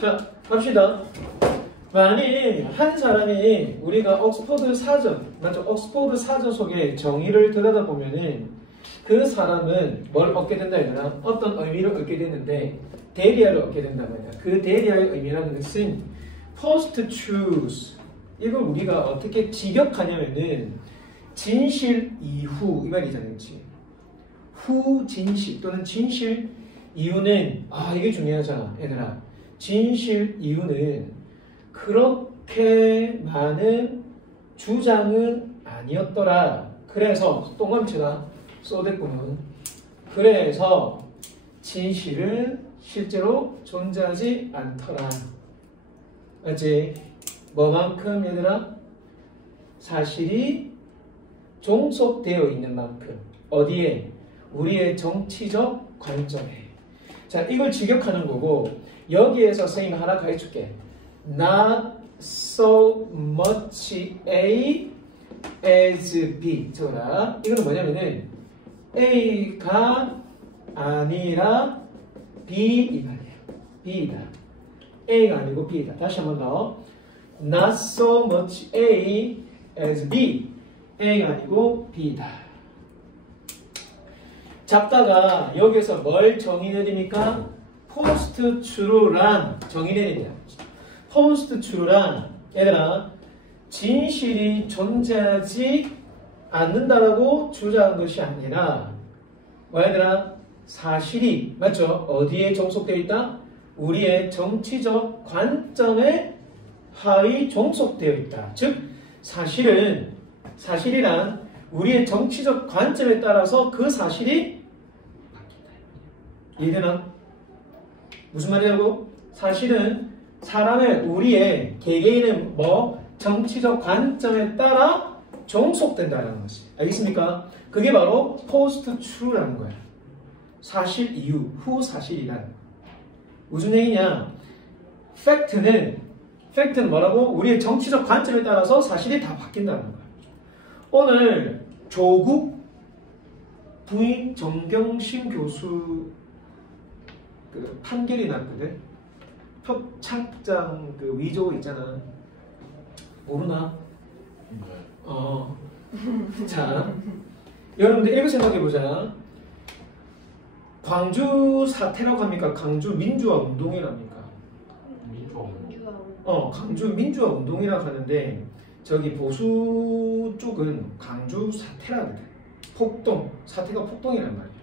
자, 갑시다. 만일 한 사람이 우리가 옥스퍼드 사전, 맞죠? 옥스퍼드 사전 속에 정의를 들여다보면은 그 사람은 뭘 얻게 된다 얘들아? 어떤 의미를 얻게 되는데 대리아를 얻게 된단 말이야. 그 대리아의 의미라는 것은 post-truth. 이걸 우리가 어떻게 직역하냐면은 진실 이후 이 말이잖아요. 그치? 후 진실 또는 진실 이유는 이게 중요하잖아 얘들아. 진실 이유는 그렇게 많은 주장은 아니었더라. 그래서 똥감치가 쏘댔구는. 그래서 진실은 실제로 존재하지 않더라. 맞지? 뭐만큼 얘들아? 사실이 종속되어 있는 만큼. 어디에? 우리의 정치적 관점에. 자, 이걸 직역하는 거고 여기에서 선생님 하나 가르쳐줄게. Not so much A as B. 저거라. 이거는 뭐냐면은 A가 아니라 B 이 말이에요. B이다. A가 아니고 B이다. 다시 한번 더. Not so much A as B. A가 아니고 B다. 작가가 여기서 뭘 정의내립니까? 포스트 트루란 정의내립니다. 포스트 트루란 얘들아 진실이 존재하지 않는다라고 주장한 것이 아니라 얘들아 사실이 맞죠? 어디에 종속되어 있다? 우리의 정치적 관점에 하위 종속되어 있다. 즉 사실이란 우리의 정치적 관점에 따라서 그 사실이 바뀐다. 이해되나? 무슨 말이냐고? 사실은 우리의 개개인의 정치적 관점에 따라 종속된다는 것이. 알겠습니까? 그게 바로 포스트 트루라는 거야. 사실 이후, 후 사실이란. 무슨 얘기냐? 팩트는 뭐라고? 우리의 정치적 관점에 따라서 사실이 다 바뀐다는 거야. 오늘 조국 부인 정경심 교수 그 판결이 났거든. 표창장 그 위조 있잖아. 모르나? 자, 여러분들 이렇게 생각해보자. 광주 사태라고 합니까? 광주 민주화 운동이랍니까? 광주 민주화 운동이라고 하는데 저기 보수 쪽은 광주 사태라고 해. 사태가 폭동이란 말이야.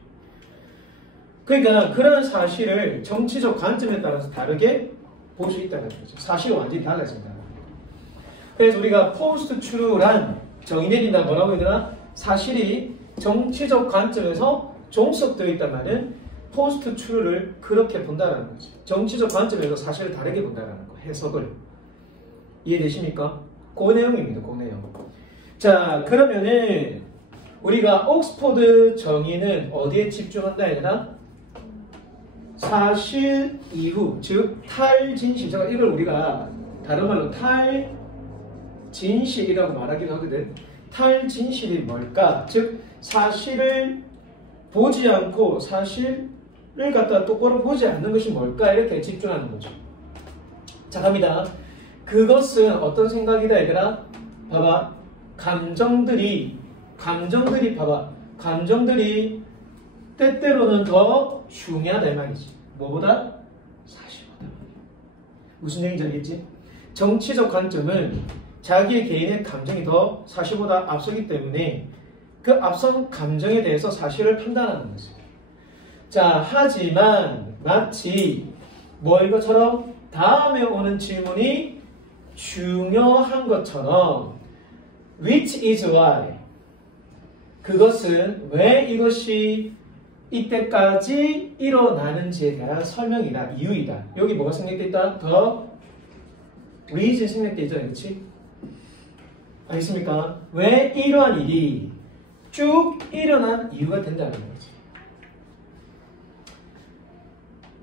그러니까 그런 사실을 정치적 관점에 따라서 다르게 볼 수 있다는 거죠. 사실이 완전히 달라진다. 그래서 우리가 포스트 트루란 정의 내린다 뭐라고 해야 되나? 사실이 정치적 관점에서 종속되어 있단 말은 포스트 트루를 그렇게 본다는 거죠. 정치적 관점에서 사실을 다르게 본다는 거. 해석을. 이해되십니까? 그 내용입니다. 그 내용. 자, 그러면은 우리가 옥스퍼드 정의는 어디에 집중한다 해야 사실 이후, 즉 탈진실. 이걸 우리가 다른 말로 탈진실이라고 말하기도 하거든. 탈진실이 뭘까? 즉 사실을 보지 않고 사실을 갖다 똑바로 보지 않는 것이 뭘까? 이렇게 집중하는 거죠. 자, 갑니다. 그것은 어떤 생각이다 얘들아? 봐봐. 감정들이 때때로는 더 중요하다 이 말이지. 뭐보다? 사실보다. 무슨 얘기인지 알겠지? 정치적 관점은 자기의 개인의 감정이 더 사실보다 앞서기 때문에 그 앞선 감정에 대해서 사실을 판단하는 거죠. 자, 하지만 마치 이것처럼 다음에 오는 질문이 중요한 것처럼 which is why 그것은 왜 이것이 이때까지 일어나는지에 대한 설명이다. 이유이다. 여기 뭐가 생략되어 있다? 더 reason 생략되어 있잖아요. 그렇지? 알겠습니까? 왜 이러한 일이 쭉 일어난 이유가 된다는 거지.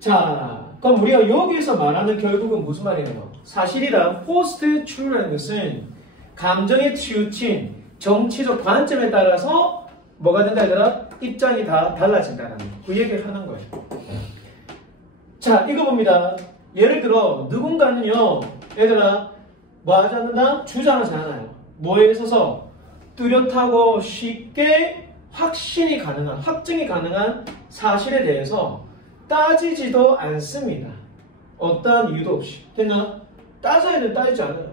자, 그럼 우리가 여기서 말하는 결국은 무슨 말이에요? 사실이란 포스트 트루라는 것은 감정에 치우친 정치적 관점에 따라서 뭐가 된다 하더라? 입장이 다 달라진다는 그 얘기를 하는 거예요. 자, 이거 봅니다. 예를 들어 누군가는요, 얘들아 뭐 하지 않는다? 주장하지 않아요. 뭐에 있어서 뚜렷하고 쉽게 확신이 가능한, 확증이 가능한 사실에 대해서 따지지도 않습니다. 어떠한 이유도 없이. 됐나? 따져야 돼, 따지지 않아요.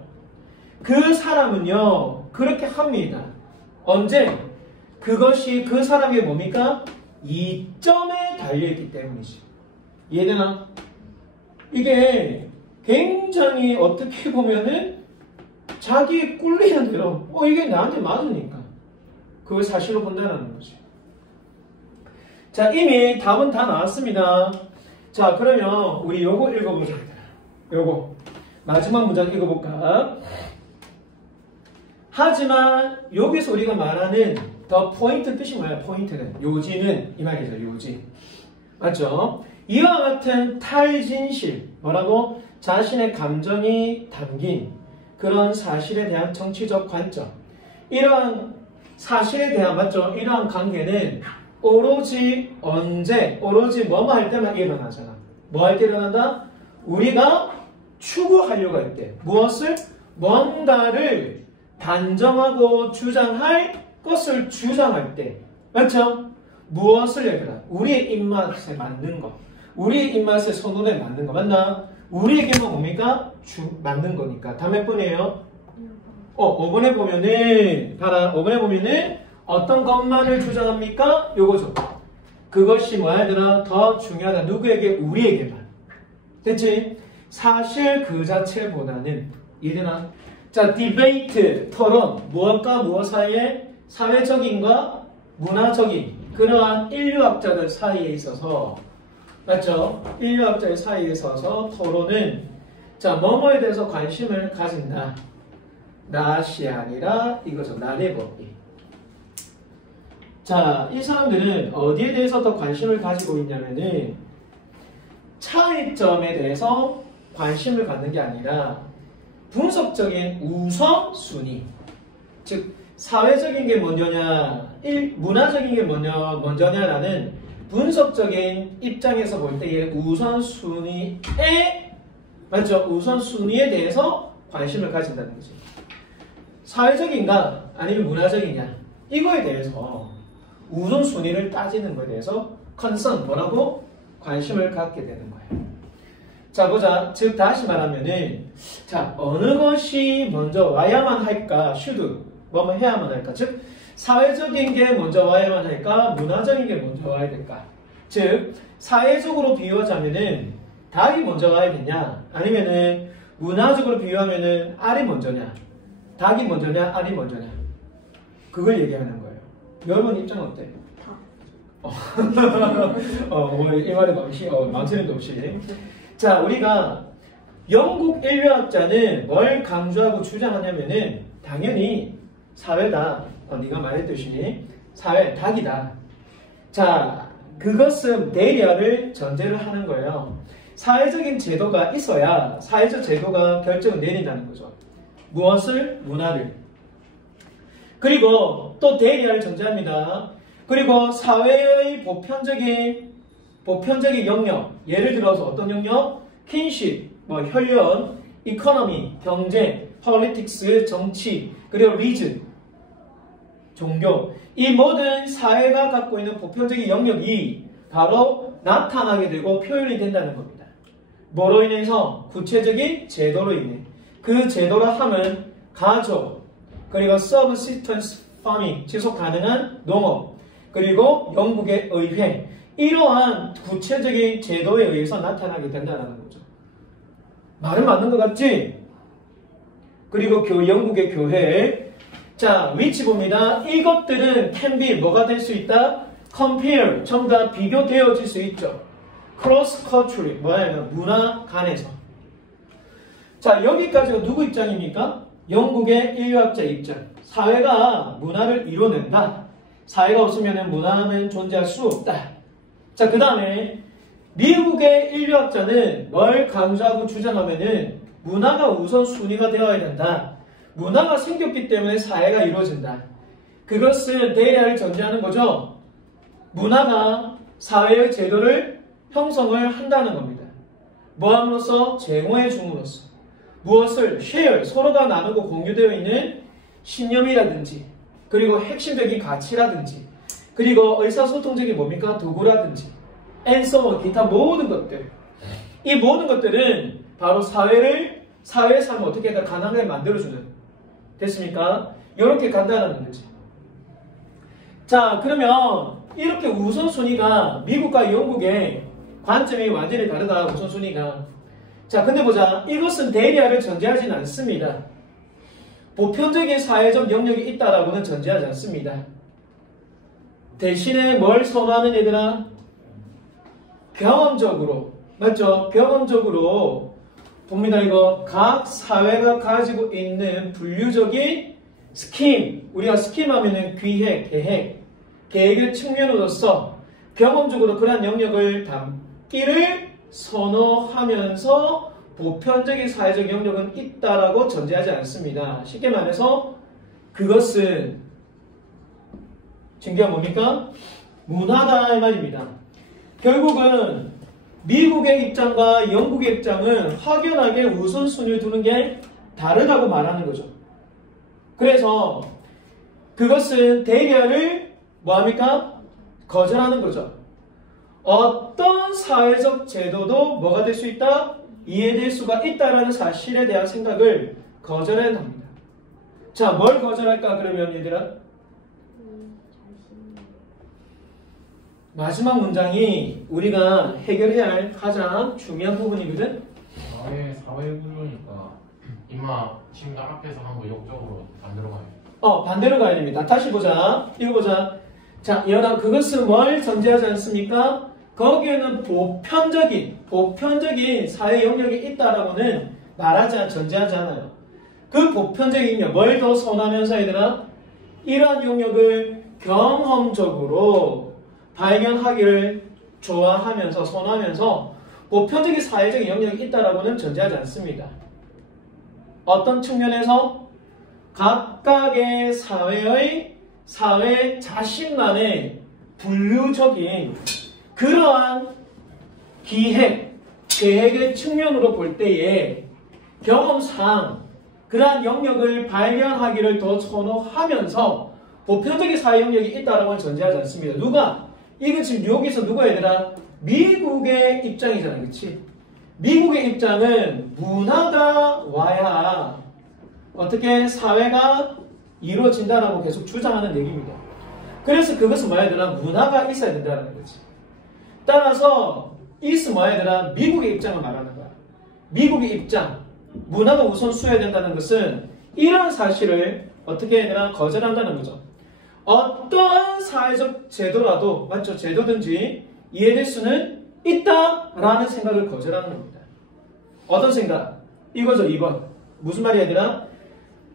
그 사람은요, 그렇게 합니다. 언제? 그것이 그 사람의 뭡니까? 이점에 달려있기 때문이지. 이해되나? 이게 굉장히 어떻게 보면은 자기 꿀리는 대로 이게 나한테 맞으니까 그걸 사실로 본다는 거지. 자, 이미 답은 다 나왔습니다. 자, 그러면 우리 요거 읽어보자. 요거 마지막 문장 읽어볼까? 하지만 여기서 우리가 말하는 더 포인트 뜻이 뭐야? 포인트는 요지는 이 말이죠. 요지. 맞죠? 이와 같은 탈진실, 뭐라고? 자신의 감정이 담긴 그런 사실에 대한 정치적 관점, 이러한 사실에 대한, 맞죠? 이러한 관계는 오로지 언제, 오로지 뭐뭐 할 때만 일어나잖아. 뭐 할 때 일어난다? 우리가 추구하려고 할 때, 무엇을? 뭔가를 단정하고 주장할 것을 주장할 때, 맞죠? 무엇을 얘들아? 우리의 입맛에 맞는 거, 우리의 입맛에 선호에 맞는 거, 맞나? 우리에게만 뭡니까? 맞는 거니까. 다 몇 번이에요? 5번에 보면은, 봐라, 5번에 보면은 어떤 것만을 주장합니까? 요거죠. 그것이 뭐야, 얘들아? 더 중요하다. 누구에게? 우리에게만. 됐지? 사실 그 자체보다는, 이해되나? 자, 디베이트, 토론, 무엇과 무엇 사이에? 사회적인과 문화적인 그러한 인류학자들 사이에 있어서, 맞죠? 인류학자의 사이에 있어서 토론은, 자, 뭐뭐에 대해서 관심을 가진다. 낫이 아니라 이거죠. 낫의 법리. 자, 이 사람들은 어디에 대해서 더 관심을 가지고 있냐면은 차이점에 대해서 관심을 갖는 게 아니라 분석적인 우선순위. 즉, 사회적인 게 먼저냐, 문화적인 게 먼저냐라는 분석적인 입장에서 볼 때의 우선순위에, 맞죠? 우선순위에 대해서 관심을 가진다는 거지. 사회적인가 아니면 문화적이냐, 이거에 대해서 우선순위를 따지는 거에 대해서 컨선, 뭐라고? 관심을 갖게 되는 거예요. 자, 보자. 즉 다시 말하면은, 자, 어느 것이 먼저 와야만 할까? should, 뭐뭐 해야만 할까? 즉 사회적인 게 먼저 와야만 할까? 문화적인 게 먼저 와야 될까? 즉 사회적으로 비유하자면은 닭이 먼저 와야겠냐? 아니면은 문화적으로 비유하면은 알이 먼저냐? 닭이 먼저냐? 알이 먼저냐? 그걸 얘기하는 거예요. 여러분 입장 어때? 이 말에 망설임도 없이. 자, 우리가 영국 인류학자는 뭘 강조하고 주장하냐면은 당연히 사회다. 네가 말했듯이 사회, 닭이다. 자, 그것은 대리아를 전제를 하는 거예요. 사회적인 제도가 있어야 사회적 제도가 결정을 내린다는 거죠. 무엇을? 문화를. 그리고 또 대리아를 전제합니다. 그리고 사회의 보편적인 영역, 예를 들어서 어떤 영역? 킨십, 혈연, 이코노미, 경제, 폴리틱스, 정치, 그리고 리즌, 종교. 이 모든 사회가 갖고 있는 보편적인 영역이 바로 나타나게 되고 표현이 된다는 겁니다. 뭐로 인해서? 구체적인 제도로 인해. 그 제도로 함은 가족, 그리고 subsistence farming, 지속 가능한 농업, 그리고 영국의 의회, 이러한 구체적인 제도에 의해서 나타나게 된다는 거죠. 말은 맞는 것 같지? 그리고 영국의 교회. 자, 위치 봅니다. 이것들은 can be 뭐가 될 수 있다? compare, 전부 다 비교되어질 수 있죠. cross culturally, 뭐냐면 문화 간에서. 자, 여기까지가 누구 입장입니까? 영국의 인류학자 입장. 사회가 문화를 이뤄낸다. 사회가 없으면 문화는 존재할 수 없다. 자, 그 다음에 미국의 인류학자는 뭘 강조하고 주장하면은 문화가 우선순위가 되어야 된다. 문화가 생겼기 때문에 사회가 이루어진다. 그것은 대리아를 전제하는 거죠. 문화가 사회의 제도를 형성을 한다는 겁니다. 뭐함으로써? 제공해 줌으로써. 무엇을? share, 서로가 나누고 공유되어 있는 신념이라든지 그리고 핵심적인 가치라든지 그리고 의사소통적인 뭡니까? 도구라든지 and so on, 기타 모든 것들. 이 모든 것들은 바로 사회 삶을 어떻게 더 가능하게 만들어주는. 됐습니까? 이렇게 간다는 거지. 자, 그러면 이렇게 우선순위가 미국과 영국의 관점이 완전히 다르다. 우선순위가. 자, 근데 보자. 이것은 대리아를 전제하지는 않습니다. 보편적인 사회적 영역이 있다라고는 전제하지 않습니다. 대신에 뭘 선호하는 얘들아? 경험적으로, 맞죠? 경험적으로 봅니다. 이거 각 사회가 가지고 있는 분류적인 스킴, 우리가 스킴 하면은 기획, 계획의 측면으로서 경험적으로 그러한 영역을 담기를 선호하면서 보편적인 사회적 영역은 있다라고 전제하지 않습니다. 쉽게 말해서 그것은 증거가 뭡니까? 문화다 이 말입니다. 결국은 미국의 입장과 영국의 입장은 확연하게 우선순위를 두는 게 다르다고 말하는 거죠. 그래서 그것은 대리아를 뭐합니까? 거절하는 거죠. 어떤 사회적 제도도 뭐가 될 수 있다? 이해될 수가 있다라는 사실에 대한 생각을 거절해야 합니다. 자, 뭘 거절할까 그러면 얘들아? 마지막 문장이 우리가 해결해야 할 가장 중요한 부분이거든? 사회 구조니까 임마 지금 앞에서 한 거 역적으로 반대로 가요. 반대로 가야 됩니다. 다시 보자. 이거 보자. 자, 얘들아, 그것은 뭘 전제하지 않습니까? 거기에는 보편적인 사회 영역이 있다라고는 전제하지 않아요. 그 보편적인 영역, 뭘 더 선호하면서 얘들아? 이러한 영역을 경험적으로 발견하기를 좋아하면서 선호하면서 보편적인 사회적 영역이 있다라고는 전제하지 않습니다. 어떤 측면에서 각각의 사회 자신만의 분류적인 그러한 계획의 측면으로 볼 때에 경험상 그러한 영역을 발견하기를 더 선호하면서 보편적인 사회 영역이 있다라고 전제하지 않습니다. 누가? 이거 지금 여기서 누가 얘들아? 미국의 입장이잖아, 그렇지? 미국의 입장은 문화가 와야 어떻게 사회가 이루어진다라고 계속 주장하는 얘기입니다. 그래서 그것은 뭐야 얘들아? 문화가 있어야 된다는 거지. 따라서 이것은 뭐야 얘들아? 미국의 입장을 말하는 거야. 미국의 입장, 문화가 우선수여야 된다는 것은 이런 사실을 어떻게 얘들아? 거절한다는 거죠. 어떤 사회적 제도라도, 맞죠? 제도든지 이해될 수는 있다라는 생각을 거절하는 겁니다. 어떤 생각? 이거죠, 2번. 무슨 말이야, 얘들아?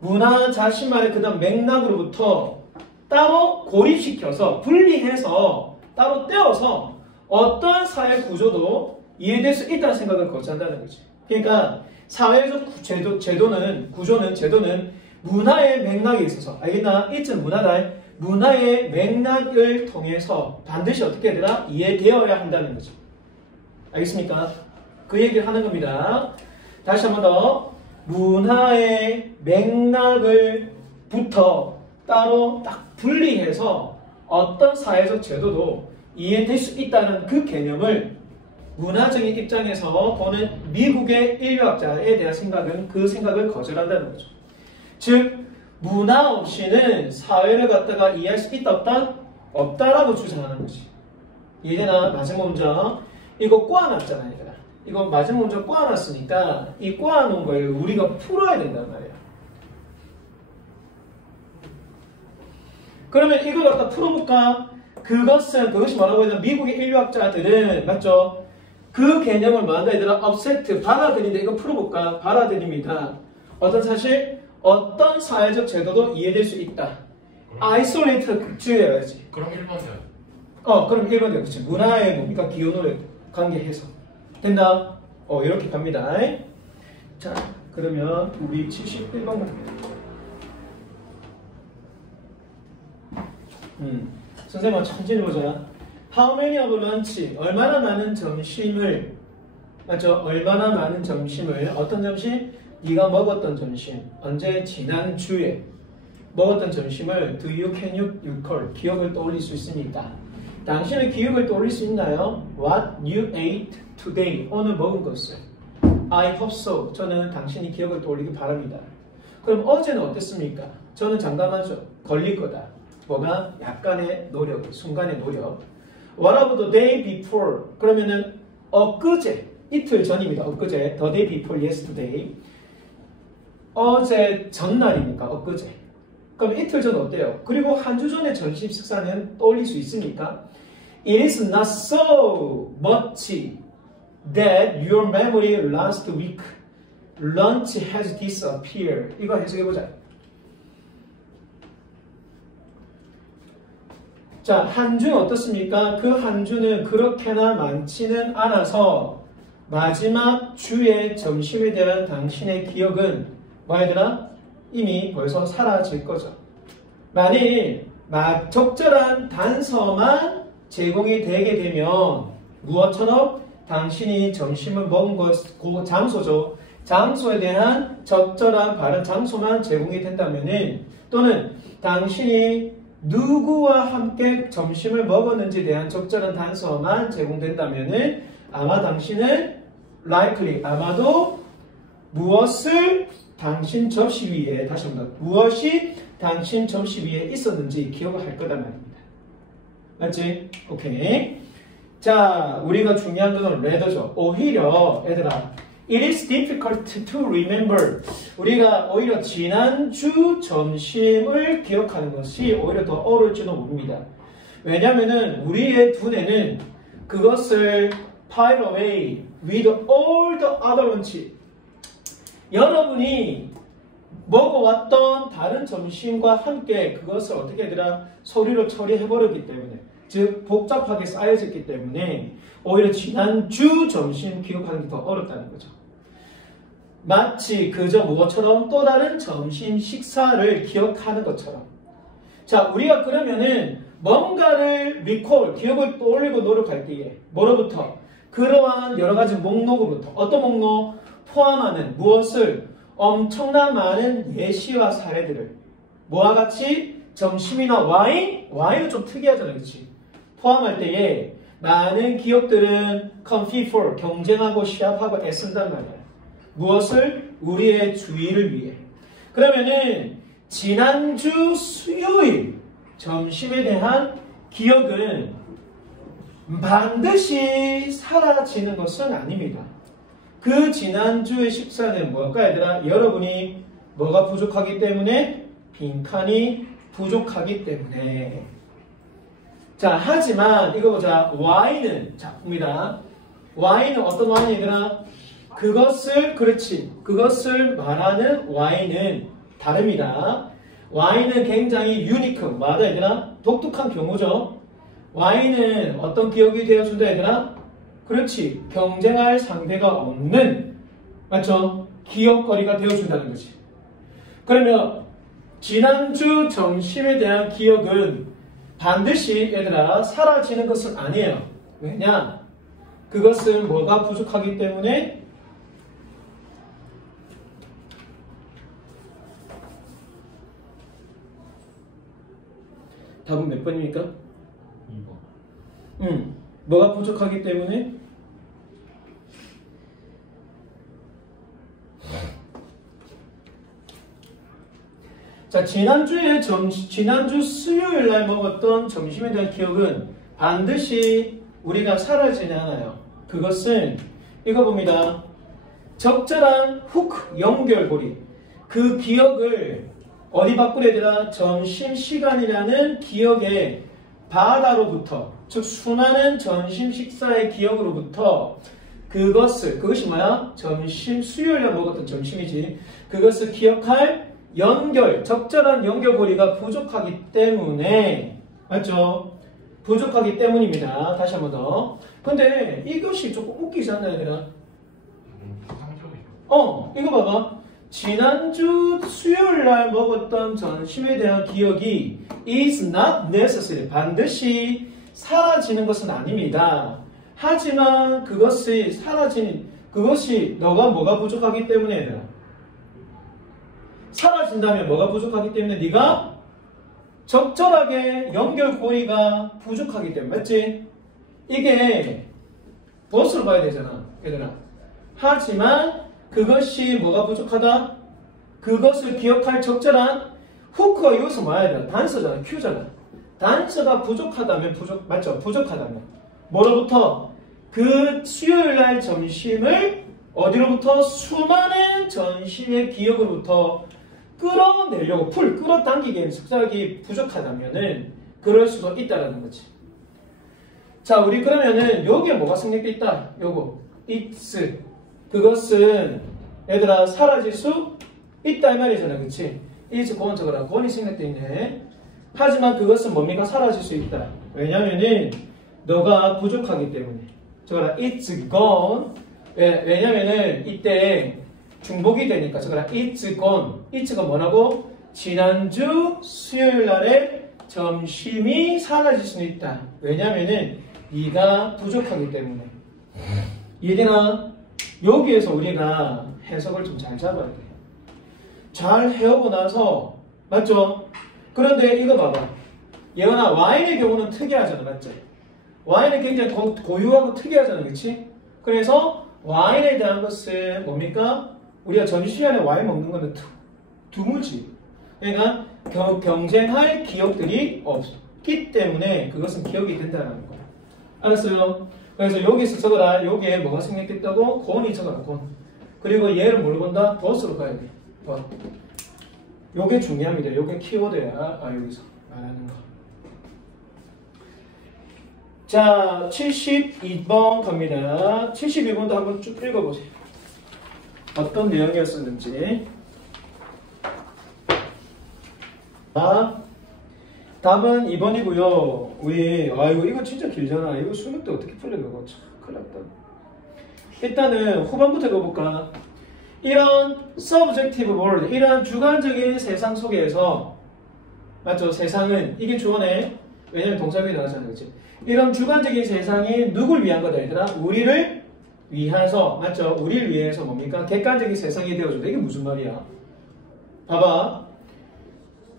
문화 자신만의 그다음 맥락으로부터 따로 고립시켜서, 분리해서, 따로 떼어서 어떤 사회 구조도 이해될 수 있다는 생각을 거절한다는 거지. 그러니까 사회적 제도는 문화의 맥락에 있어서, 알겠나? 이쯤 문화다. 문화의 맥락을 통해서 반드시 어떻게 되나 이해되어야 한다는 거죠. 알겠습니까? 그 얘기를 하는 겁니다. 다시 한 번 더. 문화의 맥락을부터 따로 딱 분리해서 어떤 사회적 제도도 이해될 수 있다는 그 개념을 문화적인 입장에서 보는 미국의 인류학자에 대한 생각은 그 생각을 거절한다는 거죠. 즉 문화 없이는 사회를 갖다가 이해할 수 있다 없다? 없다라고 주장하는 거지. 얘들아 마지막 문장 이거 꼬아놨잖아 얘들아. 이거 마지막 문장 꼬아놨으니까 이 꼬아놓은 걸 우리가 풀어야 된단 말이야. 그러면 이걸 갖다 풀어볼까? 그것이 뭐라고 해야 되나? 미국의 인류학자들은 맞죠? 그 개념을 뭐한다 얘들아? 업세트 받아들인다. 이거 풀어볼까? 받아들입니다. 어떤 사실? 어떤 사회적 제도도 이해될 수 있다. 아이솔레이트를 지어야지. 그럼 1번 돼요. 그럼 1번 돼요. 그치? 문화의 뭡니까? 기원을 관계해서. 된다? 이렇게 갑니다. 자, 그러면 우리 71번 갑니다. 선생님 천천히 보자. How many of lunch? 얼마나 많은 점심을 맞죠? 얼마나 많은 점심을, 어떤 점심? 네가 먹었던 점심. 언제? 지난주에 먹었던 점심을 do you, can you recall? 기억을 떠올릴 수 있습니까? 당신의 기억을 떠올릴 수 있나요? What you ate today. 오늘 먹은 것을. I hope so. 저는 당신이 기억을 떠올리기 바랍니다. 그럼 어제는 어땠습니까? 저는 장담하죠. 걸릴 거다. 뭐가? 약간의 노력, 순간의 노력. What about the day before? 그러면은 엊그제, 이틀 전입니다. 엊그제, the day before yesterday. 어제 전날입니까? 엊그제. 그럼 이틀 전 어때요? 그리고 한 주 전의 점심 식사는 떠올릴 수 있습니까? It is not so much that your memory last week lunch has disappeared. 이거 해석해보자. 자, 한 주는 어떻습니까? 그 한 주는 그렇게나 많지는 않아서 마지막 주의 점심에 대한 당신의 기억은 뭐하더라? 이미 벌써 사라질 거죠. 만일 적절한 단서만 제공이 되게 되면 무엇처럼? 당신이 점심을 먹은 그 장소죠. 장소에 대한 적절한 발언 장소만 제공이 된다면은 또는 당신이 누구와 함께 점심을 먹었는지에 대한 적절한 단서만 제공된다면은 아마 당신은 likely 아마도 무엇을 당신 접시 위에 다시 한번 무엇이 당신 접시 위에 있었는지 기억을 할 거란 말입니다. 맞지? 오케이. 자, 우리가 중요한 건 레더죠. 오히려 얘들아 It is difficult to remember. 우리가 오히려 지난주 점심을 기억하는 것이 오히려 더 어려울지도 모릅니다. 왜냐면은 우리의 두뇌는 그것을 pile away with all the other lunch. 여러분이 먹어왔던 다른 점심과 함께 그것을 어떻게 하더라? 서류로 처리해버렸기 때문에 즉 복잡하게 쌓여졌기 때문에 오히려 지난주 점심 기억하는 게 더 어렵다는 거죠. 마치 그저 무엇처럼 또 다른 점심 식사를 기억하는 것처럼. 자, 우리가 그러면은 뭔가를 recall, 기억을 떠올리고 노력할 때에 뭐로부터? 그러한 여러 가지 목록으로부터 어떤 목록? 포함하는 무엇을? 엄청난 많은 예시와 사례들을 뭐와 같이? 점심이나 와인? 와인은 좀 특이하잖아요. 그렇지? 포함할 때에 많은 기업들은 compete for, 경쟁하고 시합하고 애쓴단 말이야. 무엇을? 우리의 주의를 위해. 그러면은 지난주 수요일 점심에 대한 기억은 반드시 사라지는 것은 아닙니다. 그 지난주의 식사는 뭘까 얘들아? 여러분이 뭐가 부족하기 때문에? 빈칸이 부족하기 때문에. 자, 하지만 이거 보자. 와인은, 자, 봅니다. 와인은 어떤 와인이더라? 그것을, 그렇지. 그것을 말하는 와인은 다릅니다. 와인은 굉장히 유니크, 뭐하다 얘들아? 독특한 경우죠. 와인은 어떤 기억이 되어준다 얘들아? 그렇지. 경쟁할 상대가 없는, 맞죠? 기억거리가 되어준다는 거지. 그러면 지난주 점심에 대한 기억은 반드시 얘들아 사라지는 것은 아니에요. 왜냐? 그것은 뭐가 부족하기 때문에 답은 몇 번입니까? 2번. 뭐가 부족하기 때문에? 자, 지난주 수요일 날 먹었던 점심에 대한 기억은 반드시 우리가 사라지지 않아요. 그것은 이거 봅니다. 적절한 훅 연결고리. 그 기억을 어디 바꾸려 되나? 점심시간이라는 기억의 바다로부터, 즉 수많은 점심 식사의 기억으로부터 그것이 뭐야? 수요일에 먹었던 점심이지. 그것을 기억할 적절한 연결고리가 부족하기 때문에, 맞죠? 부족하기 때문입니다. 다시 한 번 더. 근데 이것이 조금 웃기지 않나요, 얘들아? 이거 봐봐. 지난주 수요일 날 먹었던 점심에 대한 기억이 is not necessary. 반드시 사라지는 것은 아닙니다. 하지만 그것이 그것이 너가 뭐가 부족하기 때문에 얘들아. 사라진다면 뭐가 부족하기 때문에 네가 적절하게 연결고리가 부족하기 때문에. 맞지? 이게 버스로 봐야 되잖아 얘들아. 하지만 그것이 뭐가 부족하다? 그것을 기억할 적절한 후크가 여기서 뭐야 얘들아? 단서잖아. 큐잖아. 단서가 부족하다면 맞죠? 부족하다면 뭐로부터? 그 수요일날 점심을 어디로부터? 수많은 점심의 기억으로부터 끌어내려고 끌어당기기에는 숙작이 부족하다면은 그럴 수도 있다라는 거지. 자, 우리 그러면은 여기에 뭐가 생략돼 있다? 요거 it's 그것은 얘들아 사라질 수 있다 이 말이잖아. 그치? it's gone 적어라. gone이 생략돼 있네. 하지만 그것은 뭡니까? 사라질 수 있다. 왜냐면은 너가 부족하기 때문에. 적어라. it's gone. 왜냐면은 이때 중복이 되니까 적어라. it's gone. it'가 뭐라고? 지난주 수요일 날에 점심이 사라질 수는 있다. 왜냐면은 네가 부족하기 때문에. 얘들아 여기에서 우리가 해석을 좀 잘 잡아야 돼. 잘 해오고 나서 맞죠? 그런데 이거 봐봐. 예원아 와인의 경우는 특이하잖아. 맞죠? 와인은 굉장히 고유하고 특이하잖아. 그치? 그래서 와인에 대한 것은 뭡니까? 우리가 점심시간에 와인 먹는 거는 드물지. 그러니까 경쟁할 기억들이 없기 때문에 그것은 기억이 된다는 거. 알았어요? 그래서 여기서 적어라. 여기에 뭐가 생략됐다고? 곤이 적어라. 곤. 그리고 얘를 뭘로 본다? 버스로 가야 돼. 요게 중요합니다. 요게 키워드야. 여기서 말하는 거. 자, 72번 갑니다. 72번도 한번 쭉 읽어보세요. 어떤 내용이었었는지. 자, 답은 2번이고요. 우리 이거 진짜 길잖아. 이거 수능 때 어떻게 풀려고 참 큰일 났다. 일단은 후반부터 읽어볼까. 이런 subjective world, 이런 주관적인 세상 속에서 맞죠? 세상은 이게 주어네. 왜냐면 동사가 나왔잖아. 그치? 이런 주관적인 세상이 누굴 위한 거다 얘들아? 우리를 위해서. 맞죠? 우리를 위해서 뭡니까? 객관적인 세상이 되어준다. 이게 무슨 말이야? 봐봐.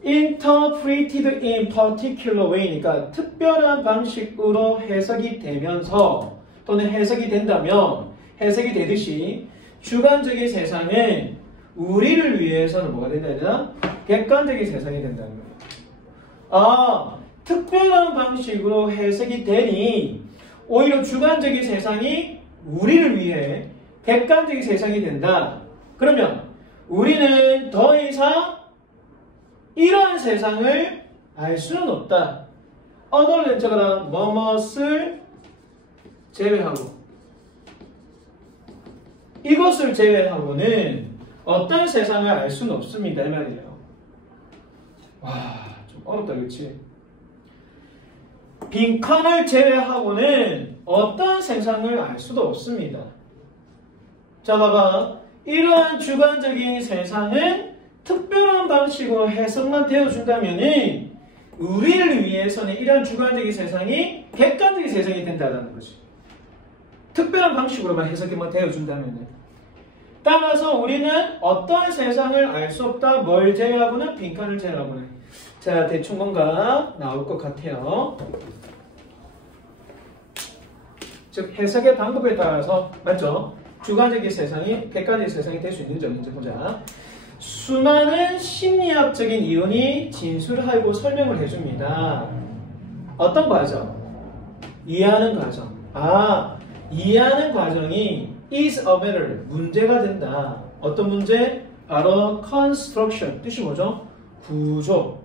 interpreted in particular way니까 특별한 방식으로 해석이 되면서 또는 해석이 된다면 해석이 되듯이 주관적인 세상은 우리를 위해서는 뭐가 된다 얘들아? 객관적인 세상이 된다는 거야. 특별한 방식으로 해석이 되니 오히려 주관적인 세상이 우리를 위해 객관적인 세상이 된다. 그러면 우리는 더 이상 이러한 세상을 알 수는 없다. other than 뭐뭇을 제외하고 이것을 제외하고는 어떤 세상을 알 수는 없습니다. 이 말이에요. 좀 어렵다 그렇지? 빈칸을 제외하고는 어떤 세상을 알 수도 없습니다. 자 봐봐. 이러한 주관적인 세상은 특별한 방식으로 해석만 되어준다면 우리를 위해서는 이러한 주관적인 세상이 객관적인 세상이 된다는 거지. 특별한 방식으로만 해석만 되어준다면 따라서 우리는 어떤 세상을 알 수 없다. 뭘 제외하고는? 빈칸을 제외하고는. 자 대충 뭔가 나올 것 같아요. 즉 해석의 방법에 따라서 맞죠? 주관적인 세상이 객관적인 세상이 될 수 있는지 없는지 보자. 수많은 심리학적인 이론이 진술하고 설명을 해줍니다. 어떤 과정? 이해하는 과정. 이해하는 과정이 is a matter, 문제가 된다. 어떤 문제? 바로 construction, 뜻이 뭐죠? 구조.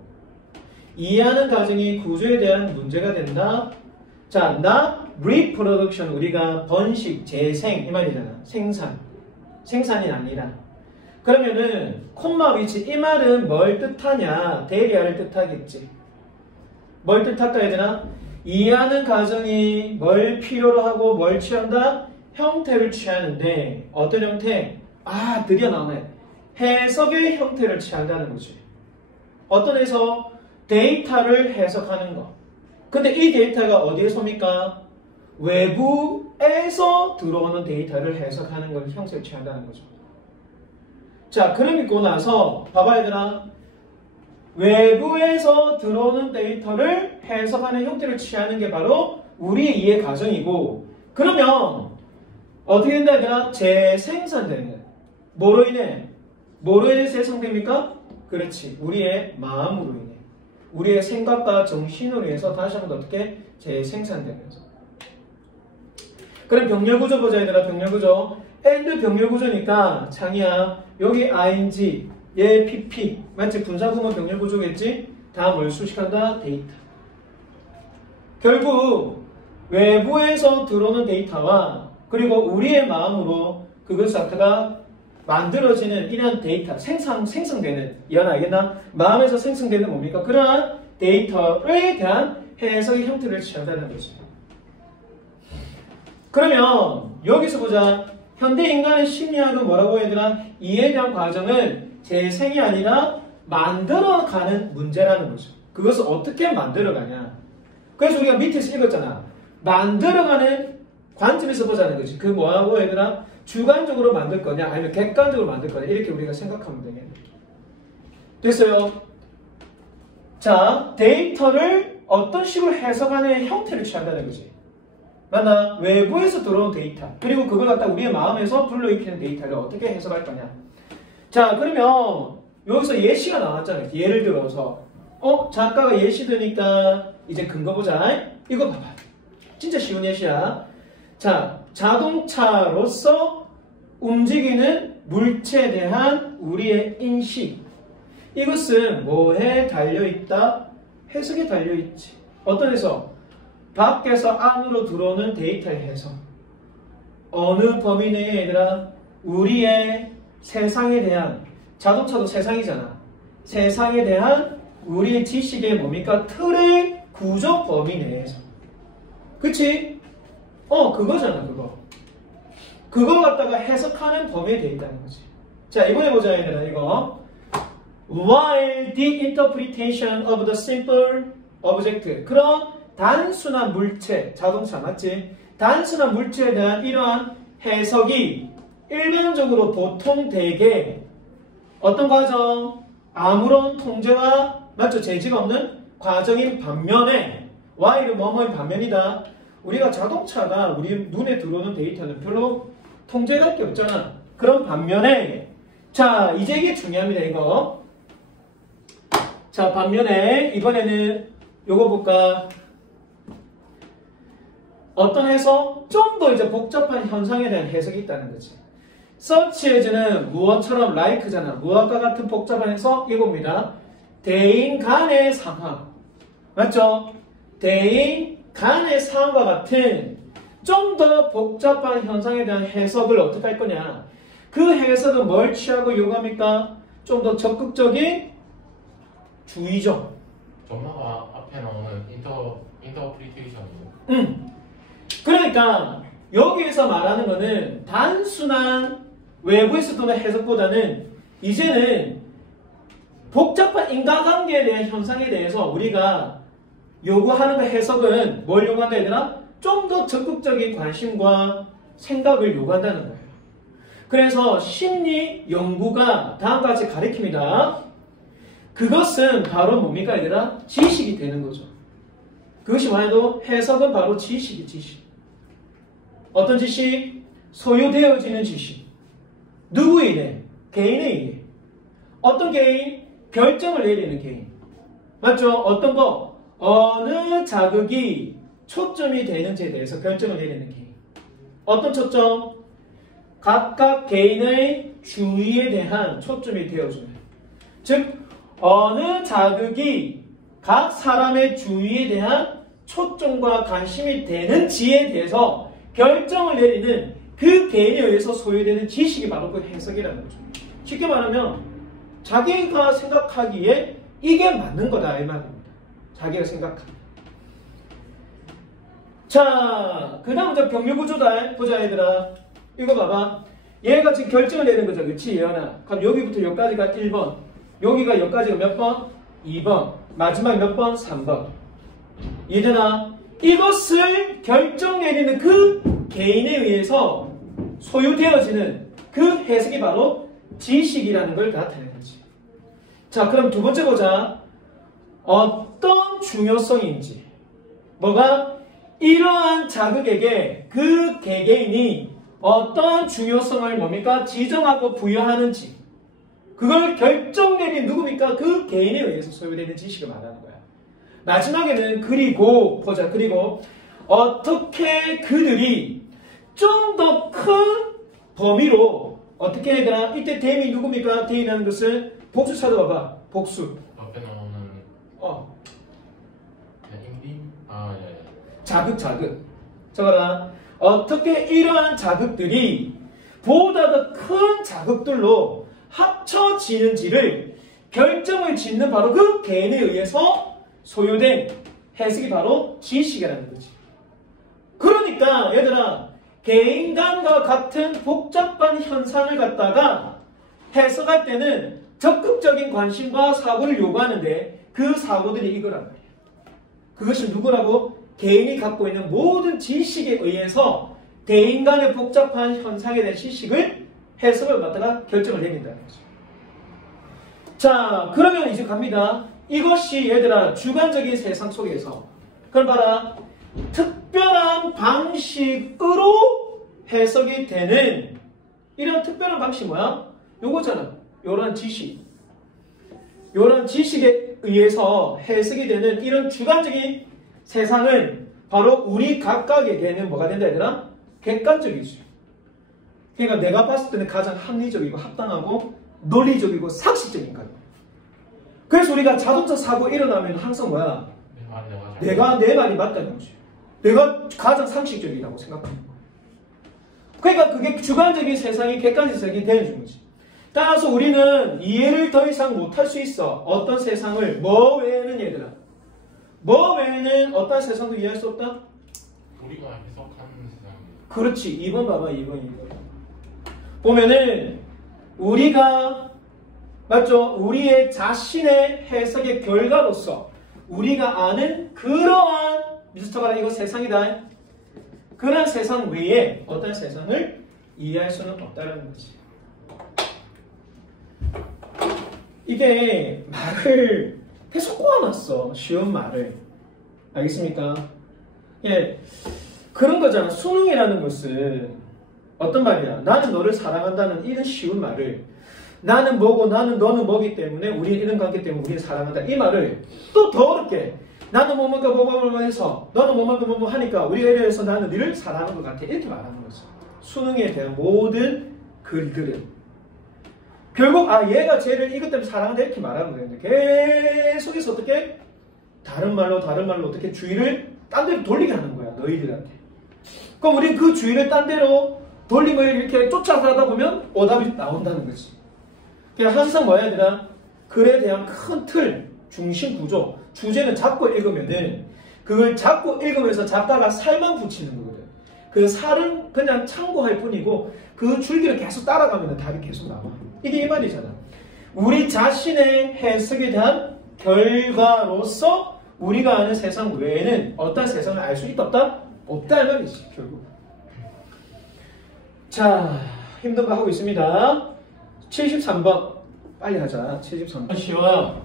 이해하는 과정이 구조에 대한 문제가 된다. 자, not reproduction, 우리가 번식, 재생 이 말이잖아. 생산이 아니라. 그러면은 콤마 위치 이 말은 뭘 뜻하냐? 대리아를 뜻하겠지. 뭘 뜻할까 얘들아? 이해하는 과정이 뭘 필요로 하고 뭘 취한다? 형태를 취하는데 어떤 형태? 드디어 나오네. 해석의 형태를 취한다는 거지. 어떤 해석? 데이터를 해석하는 거. 근데 이 데이터가 어디에서입니까? 외부에서 들어오는 데이터를 해석하는 걸 형태를 취한다는 거죠. 자, 그럼 있고 나서 봐봐 얘들아. 외부에서 들어오는 데이터를 해석하는 형태를 취하는 게 바로 우리의 이해 과정이고, 그러면 어떻게 된다 얘들아? 재생산되는 뭐로 인해? 뭐로 인해 재생됩니까? 그렇지, 우리의 마음으로 인해, 우리의 생각과 정신으로 인해서 다시 한번 어떻게 재생산되면서. 그럼 병렬구조 보자 얘들아. 병렬구조 and 병렬구조니까 창이야 여기 ing 얘 pp 맞지? 분사구문 병렬구조겠지? 다 뭘 수식한다? 데이터. 결국 외부에서 들어오는 데이터와 그리고 우리의 마음으로 그것을 갖다가 만들어지는 이런 데이터, 생성되는, 이해는 알겠나? 마음에서 생성되는 뭡니까? 그러한 데이터에 대한 해석의 형태를 취한다는 거지. 그러면 여기서 보자. 현대 인간의 심리학은 뭐라고 얘들아? 이에 대한 과정은 재생이 아니라 만들어가는 문제라는 거죠. 그것을 어떻게 만들어가냐? 그래서 우리가 밑에서 읽었잖아. 만들어가는 관점에서 보자는 거지. 그 뭐하고 얘들아? 주관적으로 만들 거냐 아니면 객관적으로 만들 거냐 이렇게 우리가 생각하면 되겠네. 됐어요? 자, 데이터를 어떤 식으로 해석하는 형태를 취한다는 거지. 맞나? 외부에서 들어온 데이터 그리고 그걸 갖다 우리의 마음에서 불러일으키는 데이터를 어떻게 해석할 거냐. 자, 그러면 여기서 예시가 나왔잖아요. 예를 들어서 작가가 예시 드니까 이제 근거 보자. 이거 봐봐. 진짜 쉬운 예시야. 자, 자동차로서 움직이는 물체에 대한 우리의 인식. 이것은 뭐에 달려있다? 해석에 달려있지. 어떤 해석? 밖에서 안으로 들어오는 데이터의 해석. 어느 범위 내에 얘들아? 우리의 세상에 대한, 자동차도 세상이잖아. 세상에 대한 우리의 지식의 뭡니까? 틀의 구조 범위 내에서. 그치? 그거잖아, 그거. 그걸 갖다가 해석하는 범위에 되어 있다는 거지. 자, 이번에 보자, 얘들아, 이거. While the interpretation of the simple object. 그런 단순한 물체, 자동차, 맞지? 단순한 물체에 대한 이러한 해석이 일반적으로 보통 대개 어떤 과정? 아무런 통제와, 맞죠? 제지가 없는 과정인 반면에, while은 뭐뭐인 반면이다. 우리가 자동차가 우리 눈에 들어오는 데이터는 별로 통제할 게 없잖아. 그런 반면에, 자, 이제 이게 중요합니다, 이거. 자, 반면에, 이번에는 요거 볼까? 어떤 해석? 좀 더 이제 복잡한 현상에 대한 해석이 있다는 거지. search as는 무엇처럼 like잖아. 무엇과 같은 복잡한 해석? 이겁니다. 대인 간의 상황. 맞죠? 대인 간의 상황과 같은 좀 더 복잡한 현상에 대한 해석을 어떻게 할 거냐. 그 해석은 뭘 취하고 요구합니까? 좀 더 적극적인 주의죠. 전마가 앞에 나오는 인터프리테이션이죠. 그러니까 여기에서 말하는 거는 단순한 외부에서 도는 해석보다는 이제는 복잡한 인과관계에 대한 현상에 대해서 우리가 요구하는 그 해석은 뭘 요구한다 얘들아? 좀 더 적극적인 관심과 생각을 요구한다는 거예요. 그래서 심리 연구가 다음과 같이 가리킵니다. 그것은 바로 뭡니까 얘들아? 지식이 되는 거죠. 그것이 뭐냐도 해석은 바로 지식이 지식. 어떤 지식? 소유되어지는 지식. 누구에 의해? 개인에 의해. 어떤 개인? 결정을 내리는 개인. 맞죠? 어떤 거? 어느 자극이 초점이 되는지에 대해서 결정을 내리는 개인. 어떤 초점? 각각 개인의 주의에 대한 초점이 되어주는. 즉, 어느 자극이 각 사람의 주의에 대한 초점과 관심이 되는지에 대해서 결정을 내리는 그 개인에 의해서 소유되는 지식이 바로 그 해석이라는 거죠. 쉽게 말하면 자기가 생각하기에 이게 맞는 거다 이 말입니다. 자기가 생각하기에. 자, 그 다음 병렬구조다. 보자 얘들아. 이거 봐봐. 얘가 지금 결정을 내는 거죠. 그치 예언아. 그럼 여기부터 여기까지가 1번. 여기가 여기까지가 몇 번? 2번. 마지막 몇 번? 3번. 이해되나? 이것을 결정 내리는 그 개인에 의해서 소유되어지는 그 해석이 바로 지식이라는 걸 나타내는 거지. 자, 그럼 두 번째 보자. 어떤 중요성인지. 뭐가? 이러한 자극에게 그 개개인이 어떤 중요성을 뭡니까? 지정하고 부여하는지. 그걸 결정 내린 누굽니까? 그 개인에 의해서 소유되는 지식을 말하는 거야. 마지막에는 그리고 보자. 그리고 어떻게 그들이 좀 더 큰 범위로 어떻게 해야 되나? 이때 대미 누굽니까? 대미라는 것은 복수 찾아봐봐. 복수. 앞에 나오는 임림? 예. 자극. 저거라. 어떻게 이러한 자극들이 보다 더 큰 자극들로 합쳐지는지를 결정을 짓는 바로 그 개인에 의해서 소유된 해석이 바로 지식이라는 거지. 그러니까 얘들아, 개인간과 같은 복잡한 현상을 갖다가 해석할 때는 적극적인 관심과 사고를 요구하는데 그 사고들이 이거란 말이야. 그것이 누구라고? 개인이 갖고 있는 모든 지식에 의해서 대인 간의 복잡한 현상에 대한 지식을 해석을 맡다가 결정을 내린다는 거죠. 자, 그러면 이제 갑니다. 이것이 얘들아 주관적인 세상 속에서 그걸 봐라. 특별한 방식으로 해석이 되는 이런 특별한 방식이 뭐야? 요거잖아. 요런 지식. 요런 지식에 의해서 해석이 되는 이런 주관적인 세상은 바로 우리 각각에게는 뭐가 된다 얘들아? 객관적이지. 그러니까 내가 봤을 때는 가장 합리적이고 합당하고 논리적이고 상식적인 거야. 그래서 우리가 자동차 사고 일어나면 항상 뭐야? 내가 내 말이 맞다는 거지. 내가 가장 상식적이라고 생각하는 거야. 그러니까 그게 주관적인 세상이 객관적 세상이 되는 거지. 따라서 우리는 이해를 더 이상 못할 수 있어. 어떤 세상을 뭐 외에는 얘들아. 뭐 외에는 어떤 세상도 이해할 수 없다? 우리가 해석하는 세상. 그렇지. 2번 봐봐. 2번. 보면은 우리가 맞죠? 우리의 자신의 해석의 결과로서 우리가 아는 그러한 미스터가 이거 세상이다. 그런 세상 외에 어떤 세상을 이해할 수는 없다는 거지. 이게 말을 계속 꼬아놨어. 쉬운 말을. 알겠습니까? 예, 그런 거잖아. 수능이라는 것은 어떤 말이야? 나는 너를 사랑한다는 이런 쉬운 말을 나는 뭐고 나는 너는 뭐기 때문에 우리 이런 관계 때문에 우리를 사랑한다. 이 말을 또 더 어렵게 나는 뭐뭐가 뭐뭐 해서 너는 뭐뭐가 뭐뭐 하니까 우리가 이래서 나는 너를 사랑하는 것 같아. 이렇게 말하는 거죠. 수능에 대한 모든 글들은 결국 얘가 쟤를 이것 때문에 사랑한다 이렇게 말하는 거예요. 계속해서 어떻게 다른 말로 어떻게 주의를 딴 데로 돌리게 하는 거야. 너희들한테. 그럼 우리는 그 주의를 딴 데로 돌림을 이렇게 쫓아서 하다 보면 오답이 나온다는 거지. 그냥 항상 뭐야 얘들아? 글에 대한 큰 틀, 중심 구조, 주제는 잡고 읽으면은 그걸 잡고 읽으면서 작가가 살만 붙이는 거거든. 그 살은 그냥 참고할 뿐이고 그 줄기를 계속 따라가면 답이 계속 나와. 이게 이 말이잖아. 우리 자신의 해석에 대한 결과로서 우리가 아는 세상 외에는 어떤 세상을 알 수 있다 없다? 없다 이 말이지 결국. 자, 힘든 거 하고 있습니다. 73번 빨리 하자. 73번 쉬워.